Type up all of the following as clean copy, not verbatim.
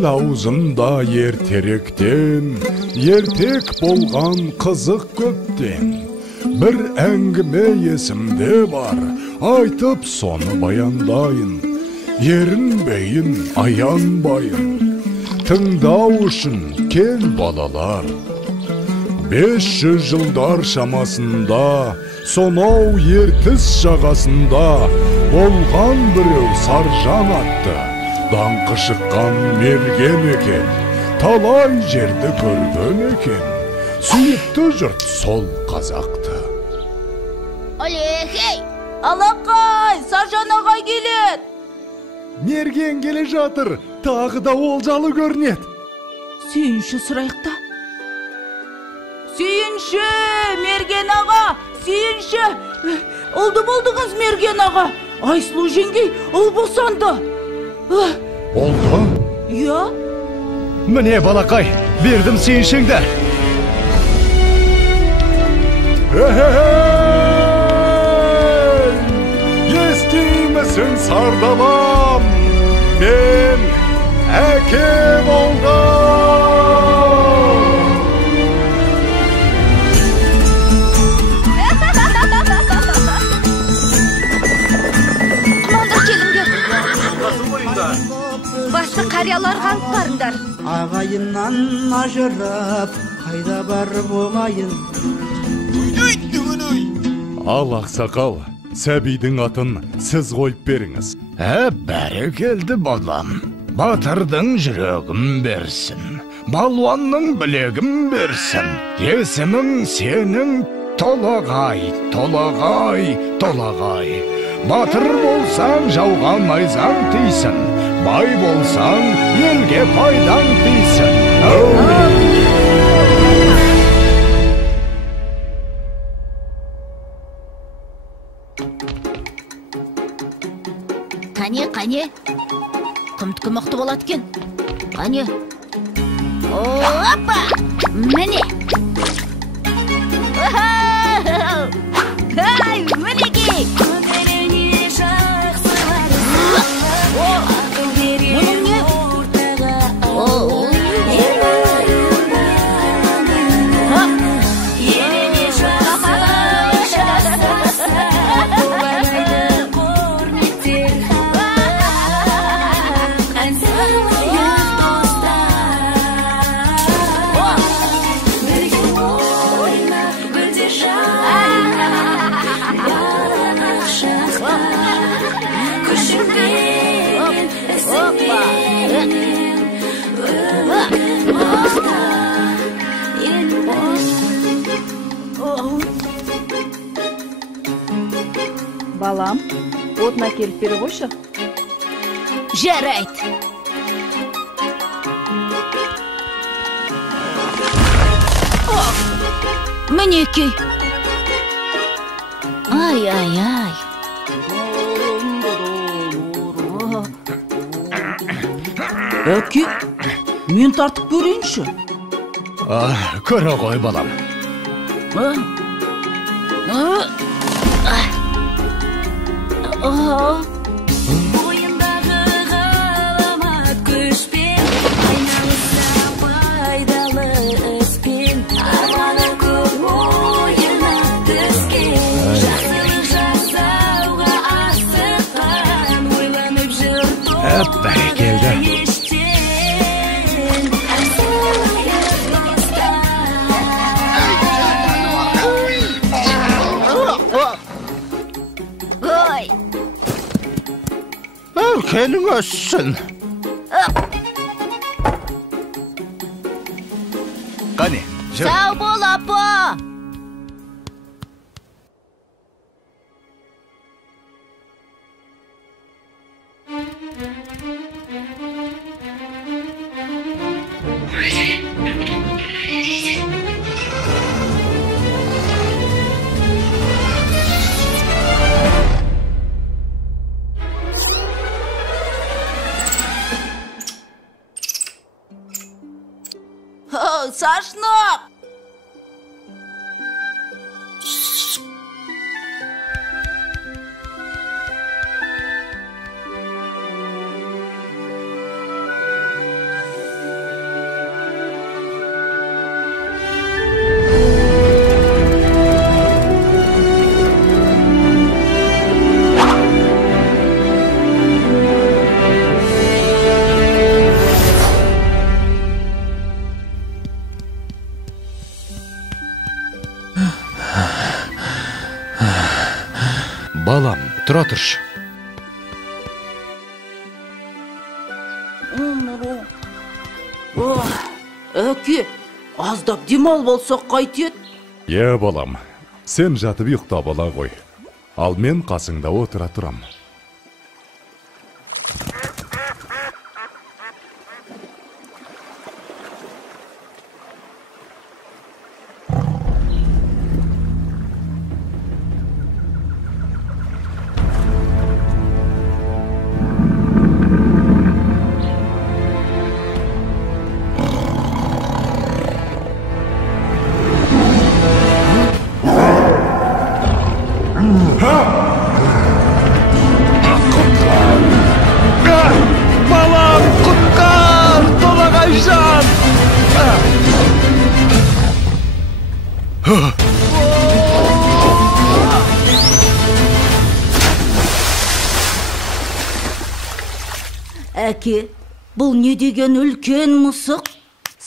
Ел аузында ертеректен, ертек болған қызық көптен. Bir әңгіме есімде бар, айтып соны баяндайын. Ерінбейін, аянбайын, тыңдау үшін кел балалар. 500 жылдар шамасында, сонау ертіс жағасында болған біреу Саржан атты. Даңқы шыққан мерген екен, талай жерді көрген екен. Сүйікті жұрт сол қазақты. Алехей! Алақай! Саржан ағай келеді! Мерген келе жатыр, тағы да олжалы көрінеді. Сүйінші сұрайықта. Сүйінші, Мерген аға! Сүйінші! Олды болдыңыз, Мерген аға! Айсұлу жеңгей, ұл босанды! Oldu? Ya? Mine balakay, verdim suyunşingdi. Естимісің сардаlam, мен әке болдым. Маңдар келіңдер. Басты қарияларға алып барыңдар. Ағайыннан ажырап, қайда барып оғайын. Ал ақсақал, сәбидің атын сіз қойып беріңіз. Бәрі келді балам. Батырдың жүрегім берсін, балуанның білегім берсін. Есімің сенің Толағай, Толағай, Толағай. Батыр болсаң жауға найзаң тисін, бай болсаң елге пайдаң тисін. Қане, құмтқы мықты болады кен. Қане. Опа! Міне! Ай, мінекей! Мұның не? Балам, отына келіп бері қойшы. Жарайды. Мінекей. Ай. Әке, мен тартып көрейінші. Көре ғой балам. Бойындағы ғаламат күшпен, айналыса пайдалы іспен, арманы көп ойына түскен, жақсылық жасауға асыққан, ойланып жүр Бәрі келді. Келің өссін. Қане, жүр. Сау бол, апа! Сашнақ! Балам, тұра тұршы. Әке, аздап демал болсақ қайтет? Балам, сен жатып ұйықтап ала ғой. Ал мен қасыңда отыра тұрам. Балам, құтқар! Толағайжан! Әке, бұл не деген үлкен мұсық?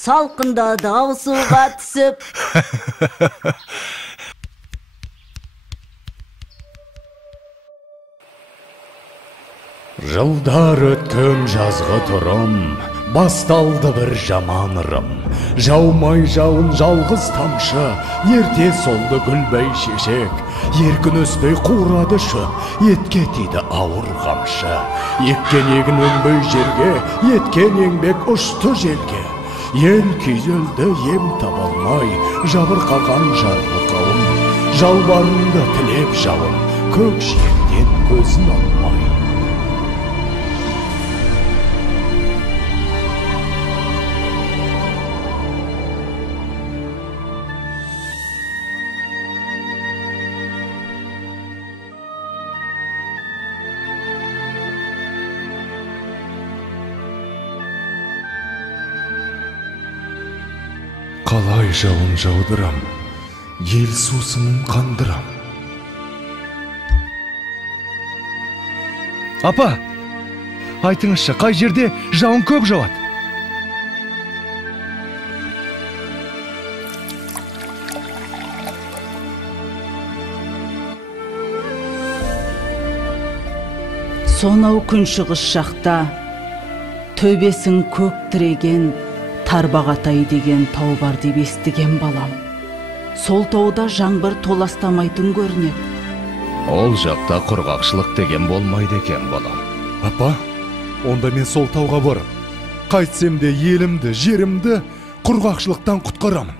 Салқында дау суға түсіп. Жылдар өткен жазғы тұрым, басталды бір жаман ырым. Жаумай жауын жалғыз тамшы, ерте солды гүлбей шешек. Еркін өспей қурады шы, етке тиді ауыр қамшы. Еккен егін өнбей жерге, еткен еңбек ұшты желге. Ел күйзелді ем табалмай, жабырқаған жарлы қауым. Жалбарынды тілеп жауын, көк жиектен көзін алмай. Қалай жауын жаудырам, ел сусынын қандырам. Апа, айтыңызшы, қай жерде жауын көп жауады? Сонау күншығыс жақта төбесін көк тіреген Тарбағатай деген тау бар деп естіген балам. Сол тауда жаңбыр толастамайтын көрінеді. Ол жақта құрғақшылық деген болмайды екен, балам. Апа, онда мен сол тауға барып, қайтсем де елімді, жерімді құрғақшылықтан құтқарамын.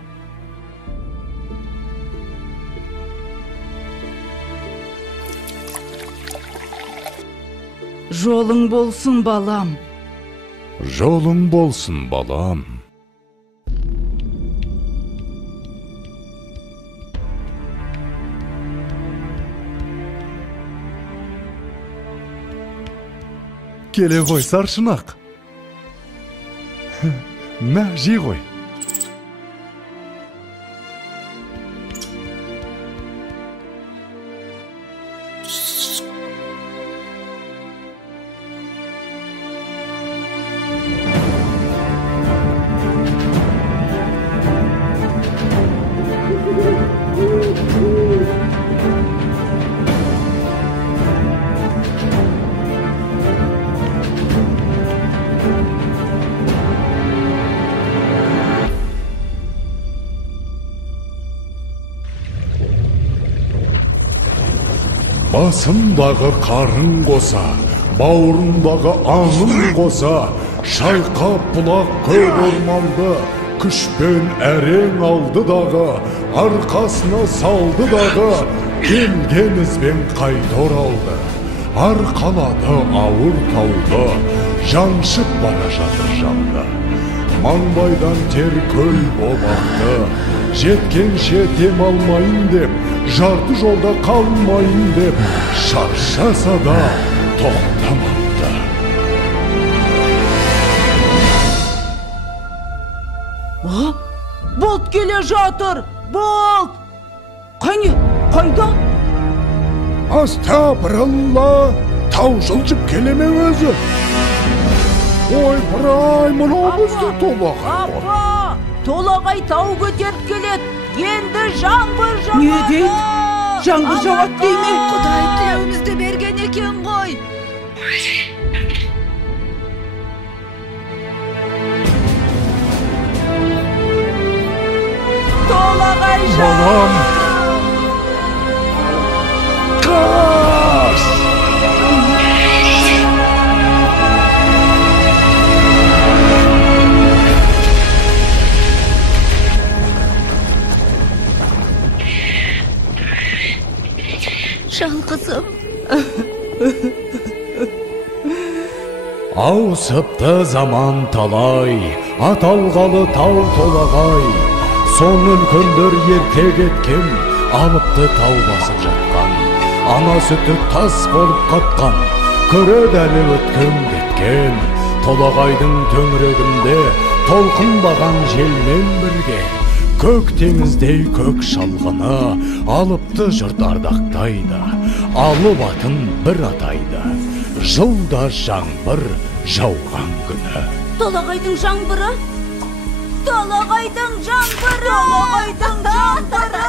Жолың болсын, балам. Жолың болсын, балам. Келе ғой, саршынақ. Мә, жей ғой. Басымдағы қарын қоса, бауырымдағы аңым қоса, шайқап бұлақ көк орманды, күшпен әрең алды дағы, арқасына салды дағы, келген ізбен қайта оралды. Арқалады ауыр тауды, жаншып бара жатыр жанды. Маңбайдан тер көл болақты, жеткенше дем алмайын деп, жарты жолда қалмайын деп, шаршаса да тоқтамапты. Болт келе жатыр! Болт! Қане, қайда? Астапыралла, тау жылжып келеме өзі. Ой, бірай, мұнау бізді толағай ғой. Апа, толағай тау көтеріп келеді. Енді жаңбыр жауады. Не дейді? жаңбыр жауат дейме? Құдай тілеуімізді берген екен ғой. Толағай Балам! Қаш! Жалғызым. Ауысыпты заман талай, аталғалы тау толағай. Сон үлкендер ерте кеткен, алыпты тау басып жатқан. Ана сүті тас болып қатқан, көреді әлі өткен кеткен. Толағайдың төңірегінде толқынбаған желмен бірге. Көк теңіздей көк шалғыны алыпты жұрт ардақтайды. Алып атын бір атайды, жылда жаңбыр жауған күні. Толағайдың жаңбыры. Толағайдың жаңбыры. Толағайдың жаңбыры.